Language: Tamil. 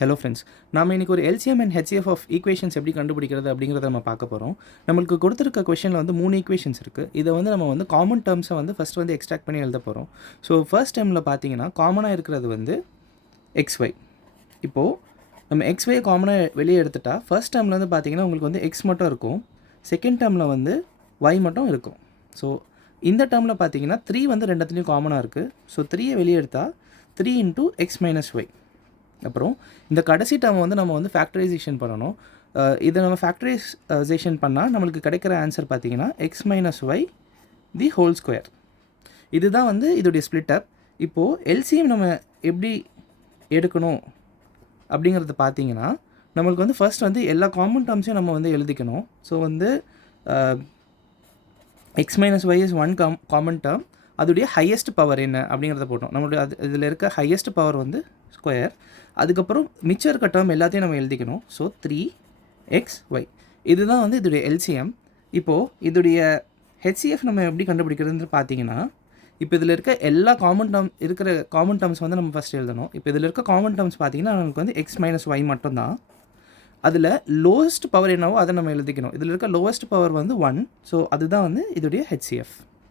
ஹலோ ஃப்ரெண்ட்ஸ், நாம இன்னைக்கு ஒரு LCM and HCF of equations எப்படி கண்டுபிடிக்கிறது அப்படிங்கிறத நம்ம பார்க்க போகிறோம். நம்மளுக்கு கொடுத்துருக்க கொஷனில் வந்து 3 ஈக்குவேஷன்ஸ் இருக்குது. இதை வந்து நம்ம வந்து காமன் டேர்ம்ஸை வந்து ஃபஸ்ட் வந்து எக்ஸ்ட்ராக்ட் பண்ணி எழுத போகிறோம். ஸோ ஃபர்ஸ்ட் டேர்மில் பார்த்தீங்கன்னா காமனாக இருக்கிறது வந்து எக்ஸ்ஒய். இப்போது நம்ம எக்ஸ்ஒய் காமனாக வெளியே எடுத்துட்டா ஃபர்ஸ்ட் டேர்மில் வந்து பார்த்தீங்கன்னா உங்களுக்கு வந்து எக்ஸ் மட்டும் இருக்கும், செகண்ட் டேர்மில் வந்து ஒய் மட்டும் இருக்கும். ஸோ இந்த டேர்மில் பார்த்தீங்கன்னா 3 வந்து ரெண்டுத்துலேயும் காமனாக இருக்குது. ஸோ 3யை வெளியே எடுத்தால் 3 இன்ட்டு எக்ஸ் மைனஸ் ஒய். அப்புறம் இந்த கடைசி டேர்ம் வந்து நம்ம வந்து ஃபேக்டரைசேஷன் பண்ணணும். இதை நம்ம ஃபேக்டரைசேஷன் பண்ணால் நம்மளுக்கு கிடைக்கிற ஆன்சர் பார்த்தீங்கன்னா x minus y the whole square. இதுதான் வந்து இதோடைய ஸ்ப்ளிட் அப். இப்போது எல்சிஎம் நம்ம எப்படி எடுக்கணும் அப்படிங்கிறத பார்த்தீங்கன்னா நம்மளுக்கு வந்து ஃபர்ஸ்ட் வந்து எல்லா காமன் டேர்ம்ஸையும் நம்ம வந்து எழுதிக்கணும். ஸோ வந்து x minus y is one common term, அதோடைய ஹையஸ்ட் பவர் என்ன அப்படிங்கிறத போட்டோம். நம்மளுடைய இதில் இருக்க ஹையஸ்ட் பவர் வந்து ஸ்கொயர். அதுக்கப்புறம் மிச்சம் இருக்க டேர்ம் எல்லாத்தையும் நம்ம எழுதிக்கணும். ஸோ 3xy இதுதான் வந்து இதோடைய எல்சிஎம். இப்போது இதோடைய ஹெச்சிஎஃப் நம்ம எப்படி கண்டுபிடிக்கிறதுன்னு பார்த்தீங்கன்னா, இப்போ இதில் இருக்க எல்லா காமன் டேர்ம்ஸ் வந்து நம்ம ஃபஸ்ட் எழுதணும். இப்போ இதில் இருக்க காமன் டேர்ம்ஸ் பார்த்தீங்கன்னா நமக்கு வந்து எக்ஸ் மைனஸ் ஒய் மட்டும்தான். அதில் லோவஸ்ட் பவர் என்னவோ அதை நம்ம எழுதிக்கணும். இதில் இருக்க லோவஸ்ட் பவர் வந்து 1. ஸோ அதுதான் வந்து இதோடைய ஹெச்சிஎஃப்.